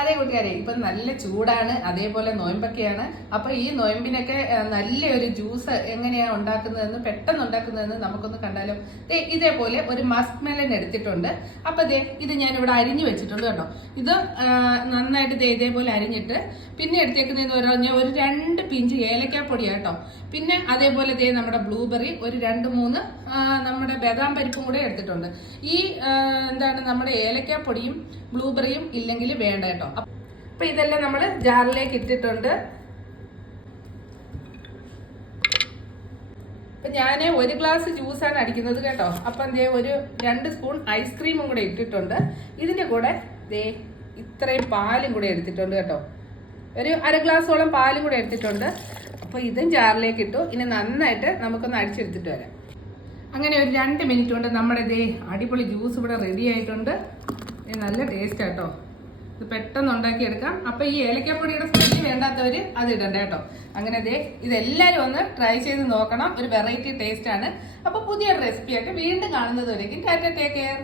അതേ കൂട്ടുകാരെ, ഇപ്പൊ നല്ല ചൂടാണ്, അതേപോലെ നോയമ്പൊക്കെയാണ്. അപ്പൊ ഈ നോയമ്പിനൊക്കെ നല്ലൊരു ജ്യൂസ് എങ്ങനെയാ ഉണ്ടാക്കുന്നതെന്ന്, പെട്ടെന്ന് ഉണ്ടാക്കുന്നതെന്ന് നമുക്കൊന്ന് കണ്ടാലോ. ഇതേപോലെ ഒരു മസ്ക് മെലൻ എടുത്തിട്ടുണ്ട്. അപ്പൊ ഇത് ഞാൻ ഇവിടെ അരിഞ്ഞു വെച്ചിട്ടുണ്ട് കേട്ടോ. ഇത് നന്നായിട്ട് ഇതേപോലെ അരിഞ്ഞിട്ട് പിന്നെ എടുത്തേക്കുന്നതെന്ന് പറഞ്ഞാൽ ഒരു 2 പിഞ്ച് ഏലക്കാപ്പൊടിയാണ് കേട്ടോ. പിന്നെ അതേപോലെ നമ്മുടെ ബ്ലൂബെറി ഒരു 2-3 നമ്മുടെ ബദാം പരിപ്പും കൂടെ എടുത്തിട്ടുണ്ട്. ഈ നമ്മുടെ ഏലക്കാപ്പൊടിയും ബ്ലൂബെറിയും ഇല്ലെങ്കിൽ വേണ്ട കേട്ടോ. അപ്പൊ ഇതെല്ലാം നമ്മൾ ജാറിലേക്ക് ഇട്ടിട്ടുണ്ട്. അപ്പൊ ഞാൻ 1 ഗ്ലാസ് ജ്യൂസാണ് അടിക്കുന്നത് കേട്ടോ. അപ്പൊ ഒരു 2 സ്പൂൺ ഐസ്ക്രീമും കൂടെ ഇട്ടിട്ടുണ്ട്. ഇതിന്റെ കൂടെ ഇത്രയും പാലും കൂടെ എടുത്തിട്ടുണ്ട് കേട്ടോ. ഒരു 1/2 ഗ്ലാസോളം പാലും കൂടെ എടുത്തിട്ടുണ്ട്. അപ്പൊ ഇതും ജാറിലേക്ക് ഇട്ടു. ഇനി നന്നായിട്ട് നമുക്കൊന്ന് അടിച്ചെടുത്തിട്ട് വരാം. അങ്ങനെ ഒരു 2 മിനിറ്റ് കൊണ്ട് നമ്മുടെ അടിപൊളി ജ്യൂസ് ഇവിടെ റെഡി ആയിട്ടുണ്ട്. നല്ല ടേസ്റ്റ് കേട്ടോ. ഇത് പെട്ടെന്ന് ഉണ്ടാക്കിയെടുക്കാം. അപ്പൊ ഈ ഏലക്കാപ്പൊടിയുടെ സ്മെല്ല് വേണ്ടാത്തവര് അത് ഇടണ്ട കേട്ടോ. അങ്ങനെ ഇതെല്ലാവരും ഒന്ന് ട്രൈ ചെയ്ത് നോക്കണം. ഒരു വെറൈറ്റി ടേസ്റ്റ് ആണ്. അപ്പൊ പുതിയ റെസിപ്പി ആയിട്ട് വീണ്ടും കാണുന്നത് വരേക്കും ടാറ്റ, ടേക്ക് കെയർ.